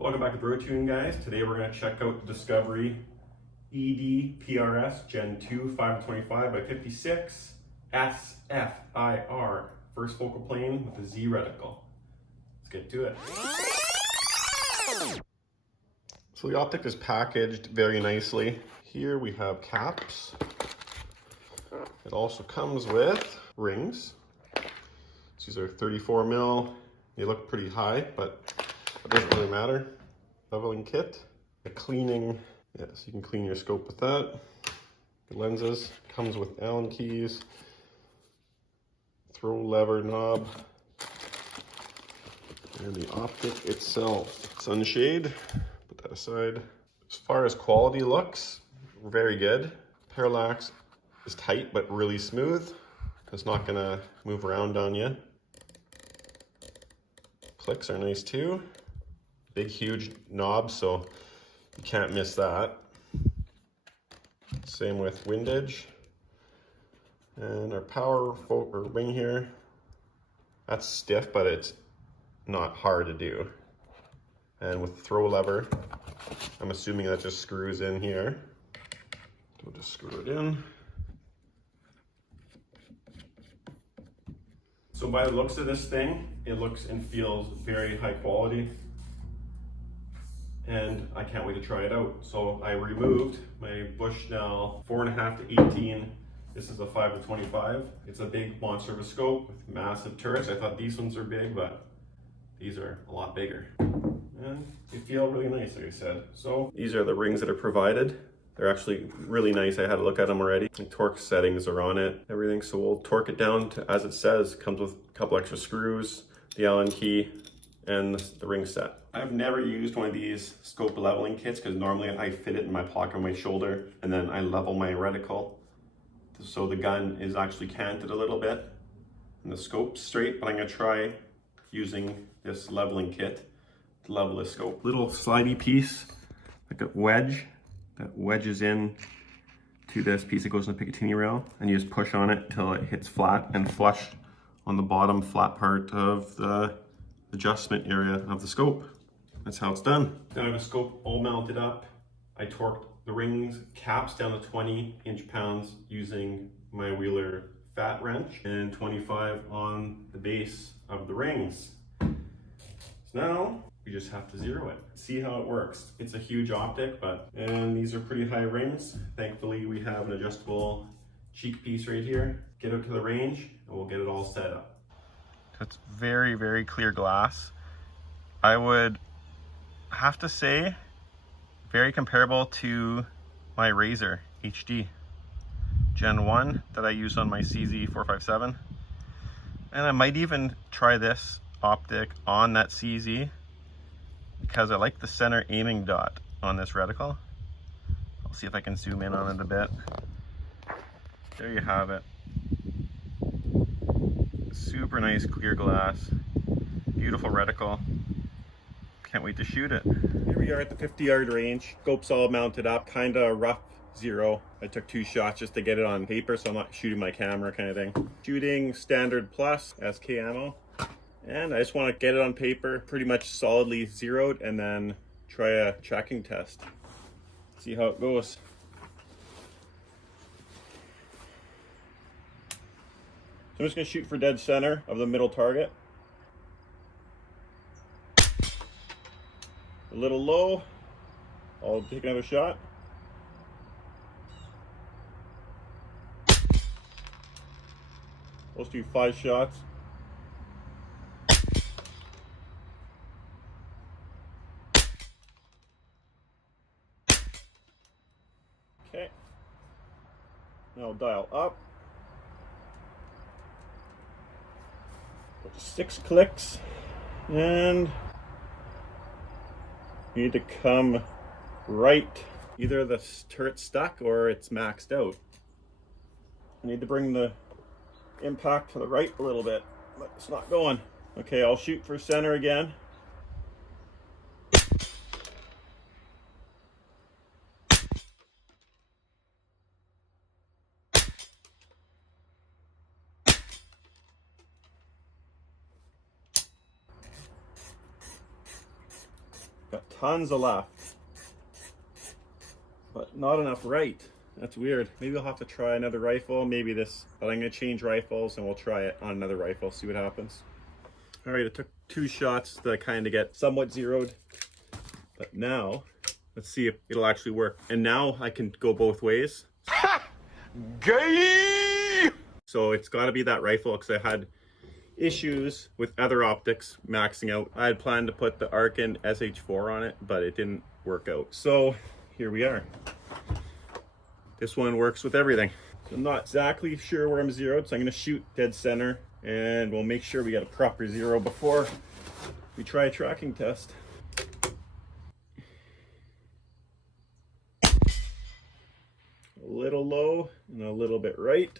Welcome back to BroTune, guys. Today we're going to check out the Discovery ED PRS Gen 2 525 by 56 SFIR first focal plane with a Z reticle. Let's get to it. So the optic is packaged very nicely. Here we have caps. It also comes with rings. These are 34 mil. They look pretty high, but it doesn't really matter. Leveling kit, a cleaning, so you can clean your scope with that. The lenses, comes with Allen keys, throw lever knob, and the optic itself. Sunshade, put that aside. As far as quality looks, very good. Parallax is tight but really smooth. It's not gonna move around on you. Clicks are nice too. Big, huge knob, so you can't miss that. Same with windage. And our power ring here, that's stiff, but it's not hard to do. And with the throw lever, I'm assuming that just screws in here. We'll just screw it in. So by the looks of this thing, it looks and feels very high quality. And I can't wait to try it out. So I removed my Bushnell 4.5 to 18. This is a 5 to 25. It's a big monster of a scope with massive turrets. I thought these ones are big, but these are a lot bigger. And they feel really nice, like I said. So these are the rings that are provided. They're actually really nice. I had a look at them already. The torque settings are on it, everything. So we'll torque it down to, as it says, comes with a couple extra screws, the Allen key, and the ring set. I've never used one of these scope leveling kits because normally I fit it in my pocket on my shoulder and then I level my reticle. So the gun is actually canted a little bit and the scope's straight, but I'm gonna try using this leveling kit to level the scope. Little slidey piece, like a wedge, that wedges in to this piece that goes in the Picatinny rail, and you just push on it until it hits flat and flush on the bottom flat part of the adjustment area of the scope. That's how it's done. Then I have a scope all mounted up. I torqued the rings caps down to 20 inch-pounds using my Wheeler fat wrench and 25 on the base of the rings. So now we just have to zero it, see how it works. It's a huge optic, and these are pretty high rings. Thankfully, we have an adjustable cheek piece right here. Get out to the range and we'll get it all set up. It's very, very clear glass. I would have to say very comparable to my Razor HD Gen 1 that I use on my CZ457. And I might even try this optic on that CZ because I like the center aiming dot on this reticle. I'll see if I can zoom in on it a bit. There you have it. Super nice clear glass, beautiful reticle. Can't wait to shoot it. Here we are at the 50-yard range. Scope's all mounted up, kind of rough zero. I took 2 shots just to get it on paper, so I'm not shooting my camera kind of thing. Shooting standard plus SK ammo. And I just want to get it on paper, pretty much solidly zeroed, and then try a tracking test. See how it goes. So I'm just going to shoot for dead center of the middle target. A little low. I'll take another shot. Let's do 5 shots. Okay. Now I'll dial up. 6 clicks, and you need to come right. Either the turret's stuck or it's maxed out. I need to bring the impact to the right a little bit, but it's not going. Okay, I'll shoot for center again. Got tons of left, but not enough right. That's weird. Maybe I'll have to try another rifle, maybe this, but I'm gonna change rifles and we'll try it on another rifle, see what happens. All right, it took 2 shots to kind of get somewhat zeroed, but now let's see if it'll actually work. And now I can go both ways. Ha! Gay! So it's gotta be that rifle because I had issues with other optics maxing out. I had planned to put the Arkin SH4 on it, but it didn't work out. So here we are. This one works with everything. So I'm not exactly sure where I'm zeroed, so I'm gonna shoot dead center and we'll make sure we get a proper zero before we try a tracking test. A little low and a little bit right.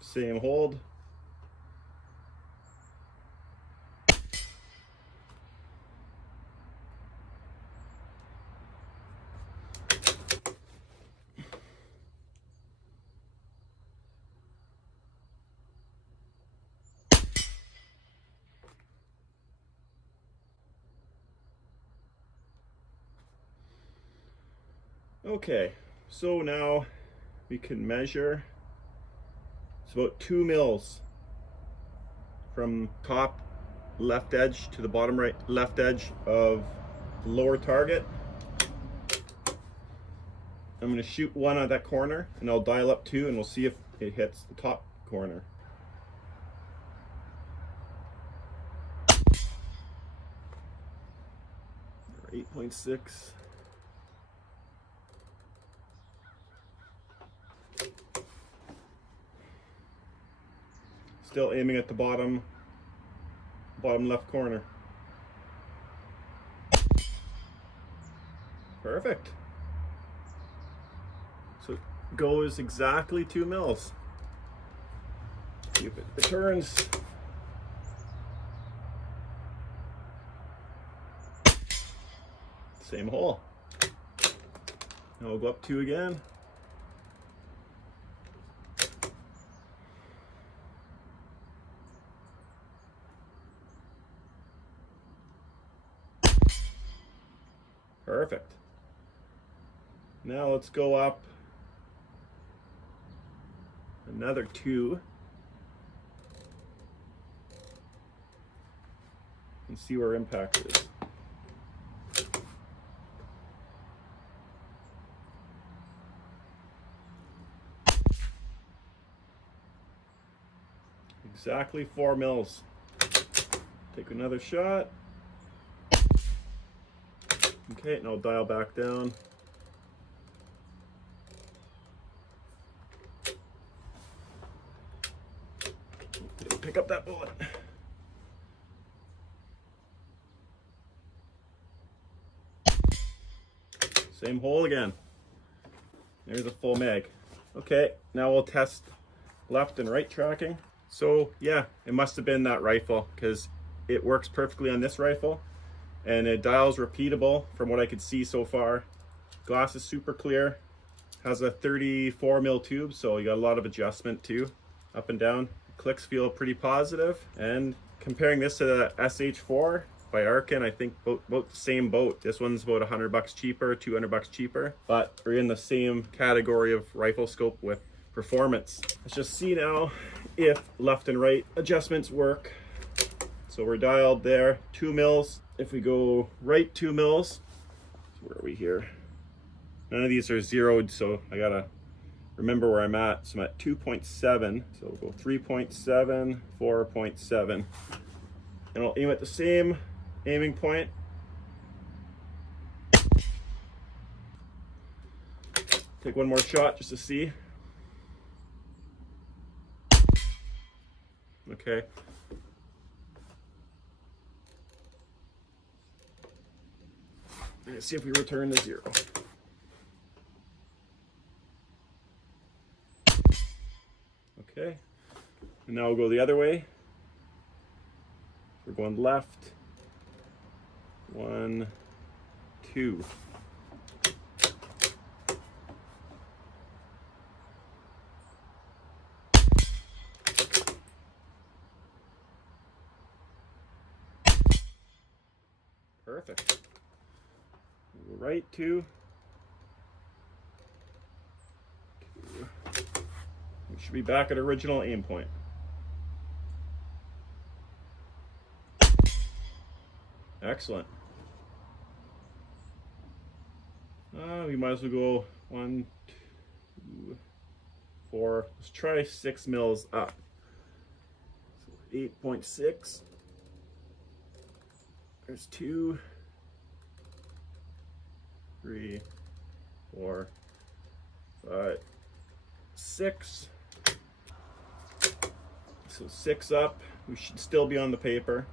Same hold. Okay, so now we can measure. It's about 2 mils from top left edge to the bottom right left edge of the lower target. I'm going to shoot one at that corner and I'll dial up 2 and we'll see if it hits the top corner. Or 8.6. Still aiming at the bottom left corner. Perfect. So it goes exactly 2 mils. See if it returns. Same hole. Now we'll go up 2 again. Perfect. Now let's go up another 2 and see where impact is. Exactly 4 mils. Take another shot. Okay, and I'll dial back down. Didn't pick up that bullet. Same hole again. There's a full mag. Okay, now we'll test left and right tracking. So yeah, it must have been that rifle because it works perfectly on this rifle. And it dials repeatable from what I could see so far. Glass is super clear, has a 34 mil tube, so you got a lot of adjustment too, up and down. Clicks feel pretty positive. And comparing this to the SH4 by Arkin, I think both the same boat. This one's about $100 cheaper, $200 cheaper, but we're in the same category of rifle scope with performance. Let's just see now if left and right adjustments work. So we're dialed there, 2 mils. If we go right 2 mils, so where are we here? None of these are zeroed, so I gotta remember where I'm at. So I'm at 2.7, so we'll go 3.7, 4.7. And I'll aim at the same aiming point. Take one more shot just to see. Okay. Let's see if we return to 0. Okay, and now we'll go the other way. We're going left. 1, 2. Perfect. Right to. We should be back at original aim point. Excellent. We might as well go 1, 2, 4. Let's try 6 mils up. So 8.6. There's 2, 3, 4, 5, 6. So 6 up. We should still be on the paper.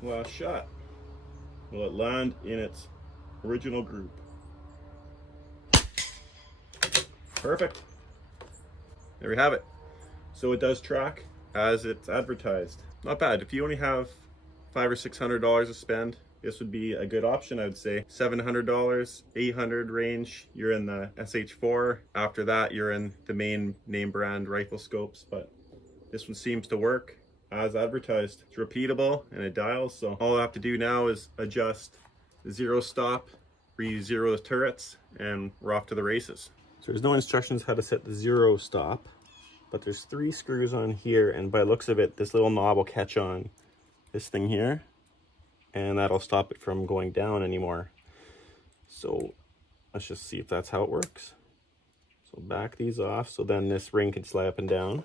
Last shot. Will it land in its original group? Perfect. There we have it. So it does track as it's advertised. Not bad. If you only have $500 or $600 to spend, this would be a good option. I would say $700, $800 range. You're in the SH4. After that, you're in the main name brand rifle scopes. But this one seems to work as advertised. It's repeatable and it dials, so all I have to do now is adjust the 0 stop, re-zero the turrets, and we're off to the races. So there's no instructions how to set the 0 stop, but there's 3 screws on here, and by the looks of it, this little knob will catch on this thing here, and that'll stop it from going down anymore. So let's just see if that's how it works. So back these off, so then this ring can slide up and down.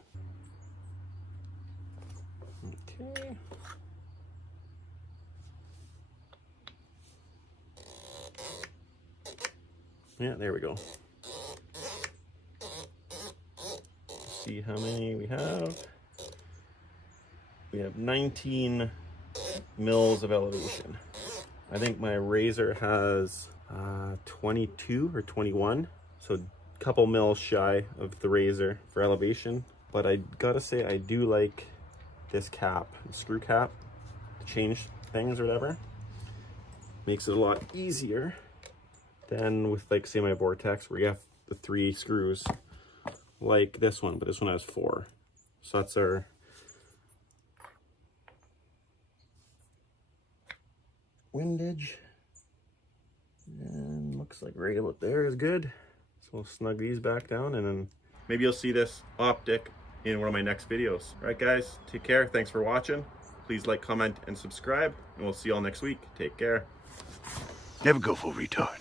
Okay. Yeah, there we go. See how many we have. We have 19 mils of elevation. I think my razor has 22 or 21, so a couple mils shy of the razor for elevation. But I gotta say, I do like this cap, the screw cap, to change things or whatever. Makes it a lot easier than with, like, say, my Vortex, where you have the 3 screws like this one, but this one has 4. So that's our windage, and looks like right about there is good. So we'll snug these back down, and then maybe you'll see this optic in one of my next videos. All right, guys, take care. Thanks for watching. Please like, comment, and subscribe, and we'll see you all next week. Take care. Never go full retard.